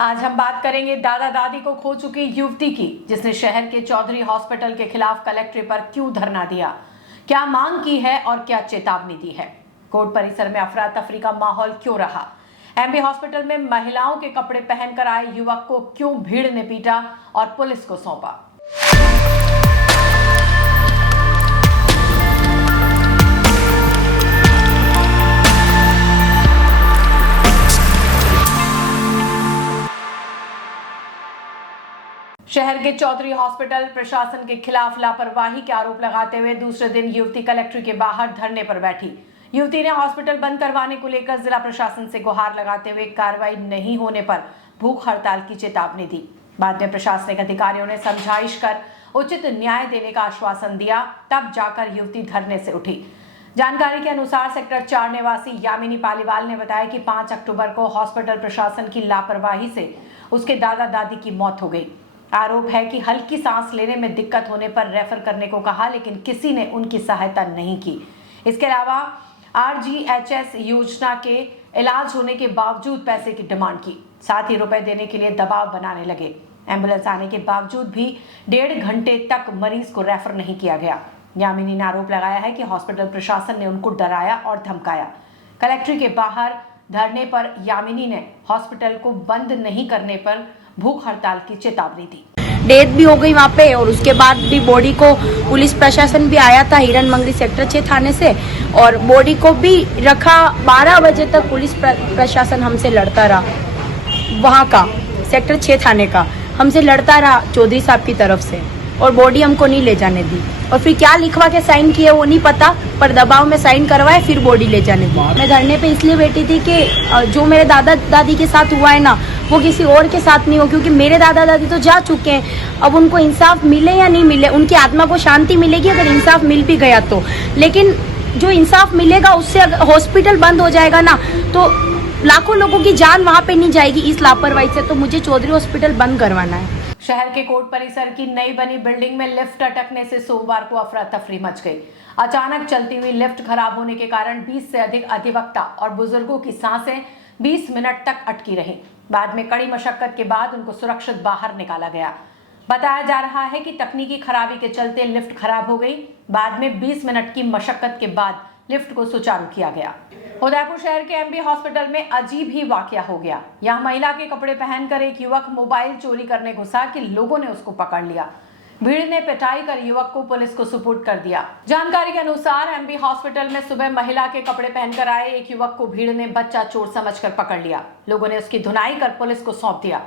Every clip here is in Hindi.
आज हम बात करेंगे दादा दादी को खो चुकी युवती की, जिसने शहर के चौधरी हॉस्पिटल के खिलाफ कलेक्ट्रेट पर क्यों धरना दिया, क्या मांग की है और क्या चेतावनी दी है। कोर्ट परिसर में अफरा तफरी का माहौल क्यों रहा। एमबी हॉस्पिटल में महिलाओं के कपड़े पहनकर आए युवक को क्यों भीड़ ने पीटा और पुलिस को सौंपा। शहर के चौधरी हॉस्पिटल प्रशासन के खिलाफ लापरवाही के आरोप लगाते हुए दूसरे दिन युवती कलेक्ट्रेट के बाहर धरने पर बैठी। युवती ने हॉस्पिटल बंद करवाने को लेकर जिला प्रशासन से गुहार लगाते हुए कार्रवाई नहीं होने पर भूख हड़ताल की चेतावनी दी। बाद में प्रशासनिक अधिकारियों ने समझाइश कर उचित न्याय देने का आश्वासन दिया, तब जाकर युवती धरने से उठी। जानकारी के अनुसार सेक्टर 4 निवासी यामिनी पालीवाल ने बताया कि 5 अक्टूबर को हॉस्पिटल प्रशासन की लापरवाही से उसके दादा दादी की मौत हो गई। आरोप है कि हल्की सांस लेने में दिक्कत होने पर रेफर करने को कहा, लेकिन किसी ने उनकी सहायता नहीं की। इसके अलावा RGHS योजना के इलाज होने के बावजूद पैसे की डिमांड की, साथ ही रुपए देने के लिए दबाव बनाने लगे। एम्बुलेंस आने के बावजूद भी 1.5 घंटे तक मरीज को रेफर नहीं किया गया। यामिनी ने आरोप लगाया है कि हॉस्पिटल प्रशासन ने उनको डराया और धमकाया। कलेक्ट्रेट के बाहर धरने पर यामिनी ने हॉस्पिटल को बंद नहीं करने पर भूख हड़ताल की चेतावनी दी। डेथ भी हो गई वहाँ पे, और उसके बाद भी बॉडी को पुलिस प्रशासन भी आया था हिरन मंगरी सेक्टर 6 थाने से, और बॉडी को भी रखा। 12 बजे तक पुलिस प्रशासन हमसे लड़ता रहा, वहाँ का सेक्टर 6 थाने का हमसे लड़ता रहा चौधरी साहब की तरफ से, और बॉडी हमको नहीं ले जाने दी। और फिर क्या लिखवा के साइन किए वो नहीं पता, पर दबाव में साइन करवाए फिर बॉडी ले जाने दी। मैं धरने पे इसलिए बैठी थी कि जो मेरे दादा दादी के साथ हुआ है ना, वो किसी और के साथ नहीं हो, क्योंकि मेरे दादा दादी तो जा चुके हैं। अब उनको इंसाफ मिले या नहीं मिले, उनकी आत्मा को शांति मिलेगी अगर इंसाफ मिल भी गया तो, लेकिन जो इंसाफ मिलेगा उससे अगर हॉस्पिटल बंद हो जाएगा ना, तो लाखों लोगों की जान वहाँ पे नहीं जाएगी इस लापरवाही से। तो मुझे चौधरी हॉस्पिटल बंद करवाना है। शहर के कोर्ट परिसर की नई बनी बिल्डिंग में लिफ्ट अटकने से सोमवार को अफरा तफरी मच गई। अचानक चलती हुई लिफ्ट खराब होने के कारण 20 से अधिक अधिवक्ता और बुजुर्गों की सांसें 20 मिनट तक अटकी रहीं। बाद में कड़ी मशक्कत के बाद उनको सुरक्षित बाहर निकाला गया। बताया जा रहा है कि तकनीकी खराबी के चलते लिफ्ट खराब हो गई। बाद में 20 मिनट की मशक्कत के बाद लिफ्ट को सुचारू किया गया। उदयपुर शहर के एमबी हॉस्पिटल में अजीब ही वाकया हो गया। यहां महिला के कपड़े पहनकर एक युवक मोबाइल चोरी करने घुसा कि लोगों ने उसको पकड़ लिया। भीड़ ने पिटाई कर युवक को पुलिस को सुपुर्द कर दिया। जानकारी के अनुसार एमबी हॉस्पिटल में सुबह महिला के कपड़े पहनकर आए एक युवक को भीड़ ने बच्चा चोर समझकर पकड़ लिया। लोगों ने उसकी धुनाई कर पुलिस को सौंप दिया।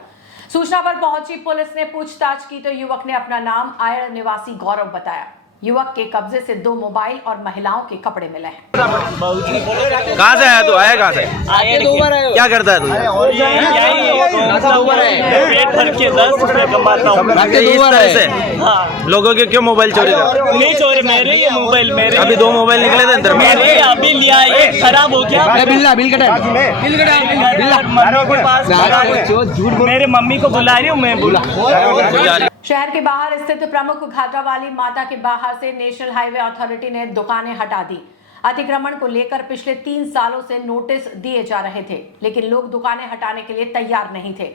सूचना पर पहुंची पुलिस ने पूछताछ की तो युवक ने अपना नाम आयर निवासी गौरव बताया। युवक के कब्जे से 2 मोबाइल और महिलाओं के कपड़े मिले हैं। कहाँ से आया तू? आया कहाँ से? क्या करता है तू? पेट भर के 10 रुपए कमाता हूँ। इस तरह से लोगों के क्यों मोबाइल चोरी कर? नहीं चोरी, मेरे ये मोबाइल मेरे। अभी 2 मोबाइल निकले थे अंदर। मेरे अभी लिया, एक खराब हो गया। मेरे मम्मी को बुला रही हूँ, मैं बुला। शहर के बाहर स्थित प्रमुख घाटा वाली माता के बाहर से नेशनल हाईवे अथॉरिटी ने दुकानें हटा दी। अतिक्रमण को लेकर पिछले 3 सालों से नोटिस दिए जा रहे थे, लेकिन लोग दुकानें हटाने के लिए तैयार नहीं थे।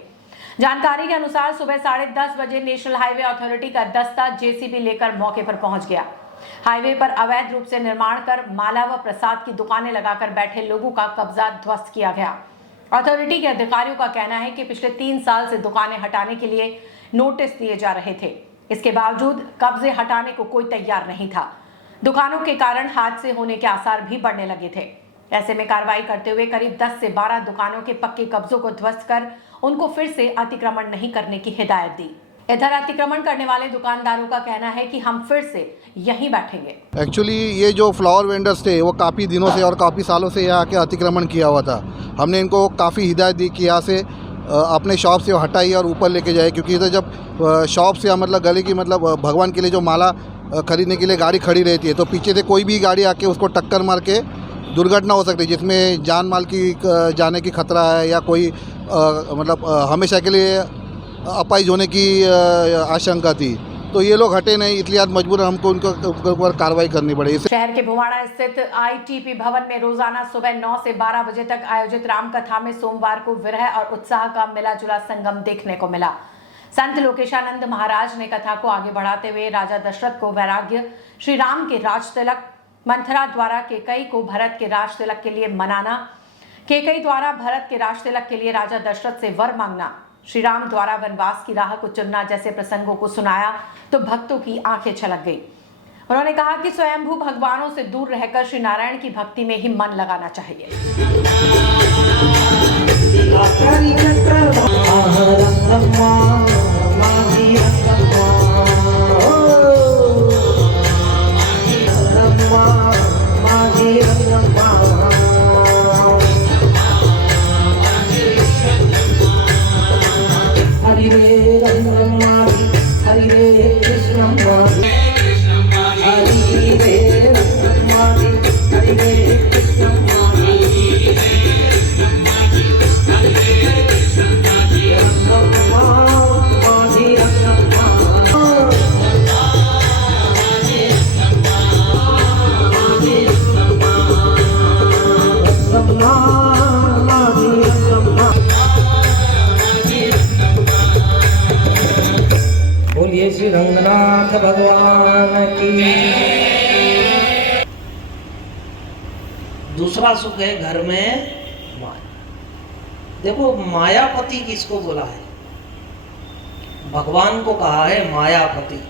जानकारी के अनुसार सुबह 10:30 बजे नेशनल हाईवे अथॉरिटी का दस्ता JCB लेकर मौके पर पहुंच गया। हाईवे पर अवैध रूप से निर्माण कर माला व प्रसाद की दुकानें लगाकर बैठे लोगों का कब्जा ध्वस्त किया गया। अथॉरिटी के अधिकारियों का कहना है कि पिछले 3 साल से दुकानें हटाने के लिए नोटिस दिए जा रहे थे, इसके बावजूद कब्जे हटाने को कोई तैयार नहीं था। दुकानों के कारण हादसे होने के आसार भी बढ़ने लगे थे। ऐसे में कार्रवाई करते हुए करीब 10 से 12 दुकानों के पक्के कब्जों को ध्वस्त कर उनको फिर से अतिक्रमण नहीं करने की हिदायत दी। इधर अतिक्रमण करने वाले दुकानदारों का कहना है कि हम फिर से यहीं बैठेंगे। एक्चुअली ये जो फ्लावर वेंडर्स थे वो काफ़ी दिनों से और काफ़ी सालों से यहाँ के अतिक्रमण किया हुआ था। हमने इनको काफ़ी हिदायत दी कि यहाँ से अपने शॉप से हटाइए और ऊपर लेके जाए, क्योंकि इधर जब शॉप से मतलब गले की मतलब भगवान के लिए जो माला खरीदने के लिए गाड़ी खड़ी रहती है, तो पीछे से कोई भी गाड़ी आके उसको टक्कर मार के दुर्घटना हो सकती है, जिसमें जान माल की जाने की खतरा है या कोई मतलब हमेशा के लिए अपाहिज होने की आशंका थी। तो ये लोग हटे नहीं, इसलिए आज मजबूर हमको उनके ऊपर कार्रवाई करनी पड़ी। शहर के भुवाड़ा स्थित आईटीपी भवन में रोजाना सुबह 9 से 12 बजे तक आयोजित रामकथा में सोमवार को विरह और उत्साह का मिला जुला संगम देखने को मिला। संत लोकेशानंद महाराज ने कथा को आगे बढ़ाते हुए राजा दशरथ को वैराग्य, श्री राम के राज तिलक, मंथरा द्वारा केकई को भरत के राज तिलक के लिए मनाना, केकई द्वारा भरत के राज तिलक के लिए राजा दशरथ से वर मांगना, श्री राम द्वारा वनवास की राह को चुनना जैसे प्रसंगों को सुनाया तो भक्तों की आंखें छलक गई। उन्होंने कहा कि स्वयंभू भगवानों से दूर रहकर श्री नारायण की भक्ति में ही मन लगाना चाहिए। बोलिए श्री रंगनाथ भगवान की। दूसरा सुख है घर में माया। देखो मायापति किसको बोला है? भगवान को कहा है मायापति।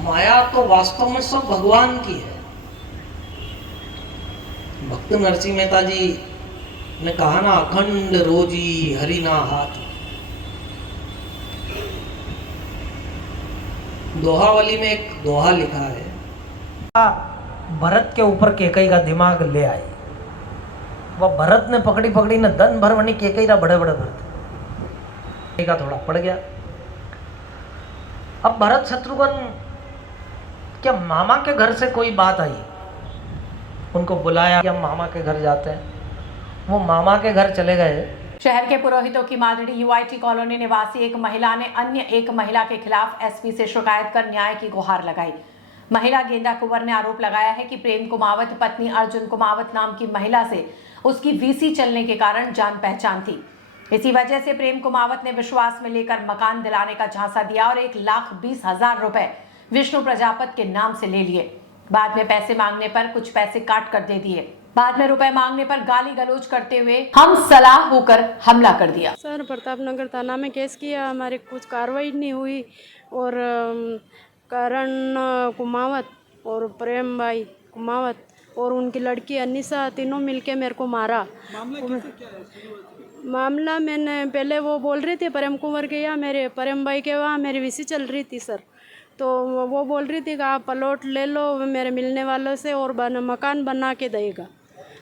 माया तो वास्तव में सब भगवान की है। भक्त नरसिंह मेहता जी ने कहा ना, अखंड रोजी हरि ना हाथ। दोहावली में एक दोहा लिखा है, भरत के ऊपर केकई का दिमाग ले आई। वह भरत ने पकड़ी पकड़ी न दन भर वनी केकई रा बड़े बड़े भरत का थोड़ा पड़ गया। अब भरत शत्रुघ्न क्या मामा के घर से कोई बात आई, उनको बुलाया कि हम मामा के घर जाते हैं। वो मामा के घर चले गए। शहर के पुरोहितों की मादड़ी यूआईटी कॉलोनी निवासी एक महिला ने अन्य एक महिला के खिलाफ एसपी से शिकायत कर न्याय की गुहार लगाई। महिला गेंदा कुंवर ने आरोप लगाया है कि प्रेम कुमावत पत्नी अर्जुन कुमावत नाम की महिला से उसकी वीसी चलने के कारण जान पहचान थी। इसी वजह से प्रेम कुमावत ने विश्वास में लेकर मकान दिलाने का झांसा दिया और 1,20,000 रुपए विष्णु प्रजापत के नाम से ले लिए। बाद में पैसे मांगने पर कुछ पैसे काट कर दे दिए। बाद में रुपए मांगने पर गाली गलौज करते हुए हम सलाह होकर हमला कर दिया। सर प्रताप नगर थाना में केस किया, हमारे कुछ कार्रवाई नहीं हुई और करण कुमावत और प्रेम भाई कुमावत और उनकी लड़की अनिसा तीनों मिलके मेरे को मारा। मामला मैंने पहले वो बोल रही थी प्रेम कुंवर के यहाँ, मेरे प्रेम भाई के वहाँ मेरी वीसी चल रही थी सर। तो वो बोल रही थी कि आप प्लॉट ले लो मेरे मिलने वालों से और मकान बना के देगा।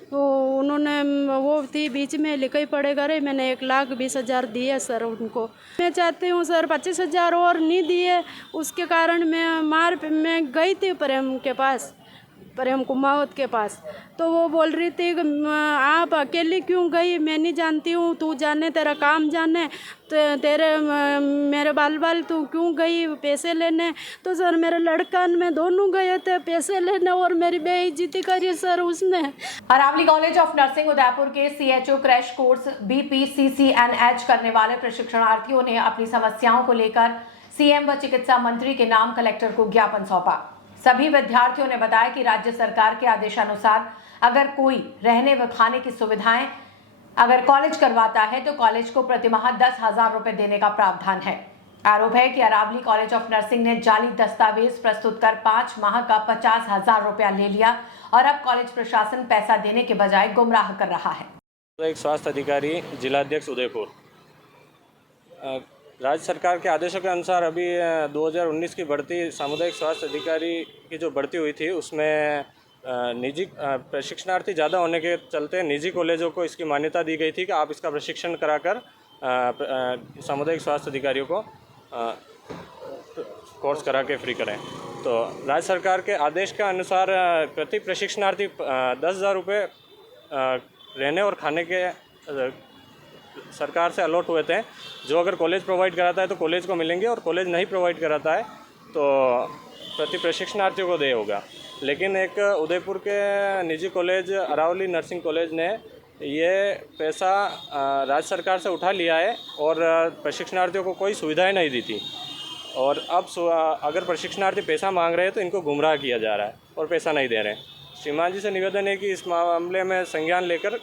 तो उन्होंने वो थी बीच में लिखाई पड़ेगा रे, मैंने 1,20,000 दिए सर उनको। मैं चाहती हूँ सर 25,000 और नहीं दिए, उसके कारण मैं गई थी प्रेम के पास, प्रेम कुमावत के पास। तो वो बोल रही थी आप अकेली क्यों गई, मैं नहीं जानती हूँ, तू जाने, तेरा काम जाने, तो तेरे मेरे बाल तू क्यों गई पैसे लेने। तो सर मेरे लड़का में दोनों गए थे पैसे लेने और मेरी बेइज्जती करी सर उसने। Aravalli college of nursing Udaipur के सीएचओ क्रैश कोर्स BPCCNH करने वाले प्रशिक्षणार्थियों ने अपनी समस्याओं को लेकर सीएम व चिकित्सा मंत्री के नाम कलेक्टर को ज्ञापन सौंपा। सभी विद्यार्थियों ने बताया कि राज्य सरकार के आदेशानुसार अगर कोई रहने व खाने की सुविधाएं अगर कॉलेज करवाता है तो कॉलेज को प्रतिमाह 10,000 रुपए देने का प्रावधान है। आरोप है कि अरावली कॉलेज ऑफ नर्सिंग ने जाली दस्तावेज प्रस्तुत कर 5 माह का 50,000 रुपया ले लिया और अब कॉलेज प्रशासन पैसा देने के बजाय गुमराह कर रहा है। एक स्वास्थ्य अधिकारी जिलाध्यक्ष उदयपुर, राज्य सरकार के आदेशों के अनुसार अभी 2019 की बढ़ती सामुदायिक स्वास्थ्य अधिकारी की जो बढ़ती हुई थी उसमें निजी प्रशिक्षणार्थी ज़्यादा होने के चलते निजी कॉलेजों को इसकी मान्यता दी गई थी कि आप इसका प्रशिक्षण कराकर सामुदायिक स्वास्थ्य अधिकारियों को कोर्स करा के फ्री करें। तो राज्य सरकार के आदेश के अनुसार प्रति प्रशिक्षणार्थी 10,000 रुपये रहने और खाने के सरकार से अलॉट हुए थे, जो अगर कॉलेज प्रोवाइड कराता है तो कॉलेज को मिलेंगे और कॉलेज नहीं प्रोवाइड कराता है तो प्रति प्रशिक्षणार्थियों को देय होगा। लेकिन एक उदयपुर के निजी कॉलेज अरावली नर्सिंग कॉलेज ने ये पैसा राज्य सरकार से उठा लिया है और प्रशिक्षणार्थियों को कोई सुविधाएं नहीं दी थी, और अब अगर प्रशिक्षणार्थी पैसा मांग रहे हैं तो इनको गुमराह किया जा रहा है और पैसा नहीं दे रहे हैं। श्रीमान जी से निवेदन है कि इस मामले में संज्ञान लेकर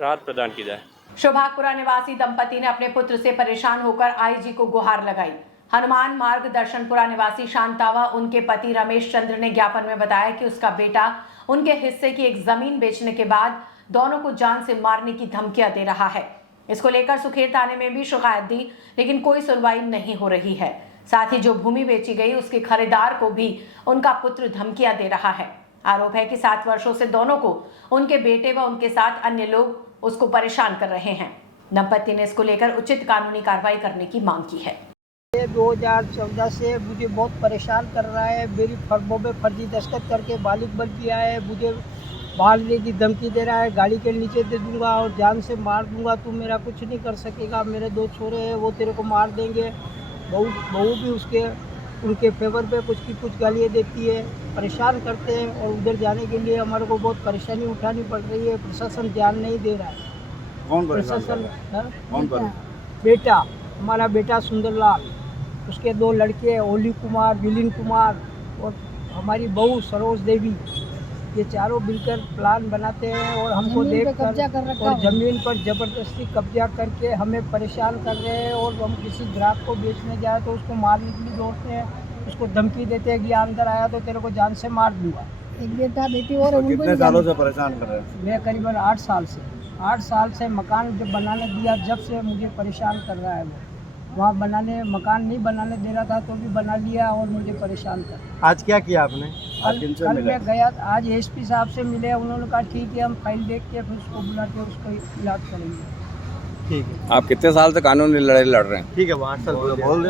राहत प्रदान की जाए। शोभागपुरा निवासी दंपति ने अपने पुत्र से परेशान होकर आईजी को गुहार लगाई। हनुमान मार्ग दर्शनपुरा निवासी शांतावा उनके पति रमेश चंद्र ने ज्ञापन में बताया कि उसका बेटा उनके हिस्से की एक जमीन बेचने के बाद दोनों को जान से मारने की धमकियां दे रहा है। इसको लेकर सुखेर थाने में भी शिकायत दी, लेकिन कोई सुनवाई नहीं हो रही है। साथ ही जो भूमि बेची गई उसके खरीदार को भी उनका पुत्र धमकियां दे रहा है। आरोप है कि 7 वर्षों से दोनों को उनके बेटे व उनके साथ अन्य लोग उसको परेशान कर रहे हैं। दंपति ने इसको लेकर उचित कानूनी कार्रवाई करने की मांग की है। 2014 से मुझे बहुत परेशान कर रहा है। मेरी फर्मों में फर्जी दस्तखत करके मालिक बन किया है। मुझे मारने की धमकी दे रहा है, गाड़ी के नीचे दे दूंगा और जान से मार दूंगा, तू मेरा कुछ नहीं कर सकेगा। मेरे 2 छोरे हैं, वो तेरे को मार देंगे। बहू भी उनके फेवर पे कुछ की कुछ गालियाँ देती है, परेशान करते हैं और उधर जाने के लिए हमारे को बहुत परेशानी उठानी पड़ रही है। प्रशासन ध्यान नहीं दे रहा है। कौन प्रशासन? कौन? बेटा, हमारा बेटा सुंदरलाल, उसके 2 लड़के ओली कुमार, विलिन कुमार और हमारी बहू सरोज देवी, ये चारों मिलकर प्लान बनाते हैं और हमको देखकर और ज़मीन पर ज़बरदस्ती कब्जा करके हमें परेशान कर रहे हैं। और हम किसी ग्राहक को बेचने जाए तो उसको मारने के लिए दौड़ते हैं, उसको धमकी देते हैं कि अंदर आया तो तेरे को जान से मार दूंगा। एक बेटा बेटी और कितने सालों से परेशान कर रहे हैं? मैं करीबन 8 साल से मकान जब बनाने दिया, जब से मुझे परेशान कर रहा है। वो वहाँ मकान नहीं बनाने दे रहा था तो भी बना लिया और मुझे परेशान कर। आज क्या किया आपने? कल मैं गया, आज एसपी साहब से मिले, उन्होंने कहा ठीक है हम फाइल देख के फिर उसको बुला के उसको इलाज करेंगे। ठीक है। आप कितने साल से कानूनी लड़ाई लड़ रहे हैं? ठीक है, 8 साल बोल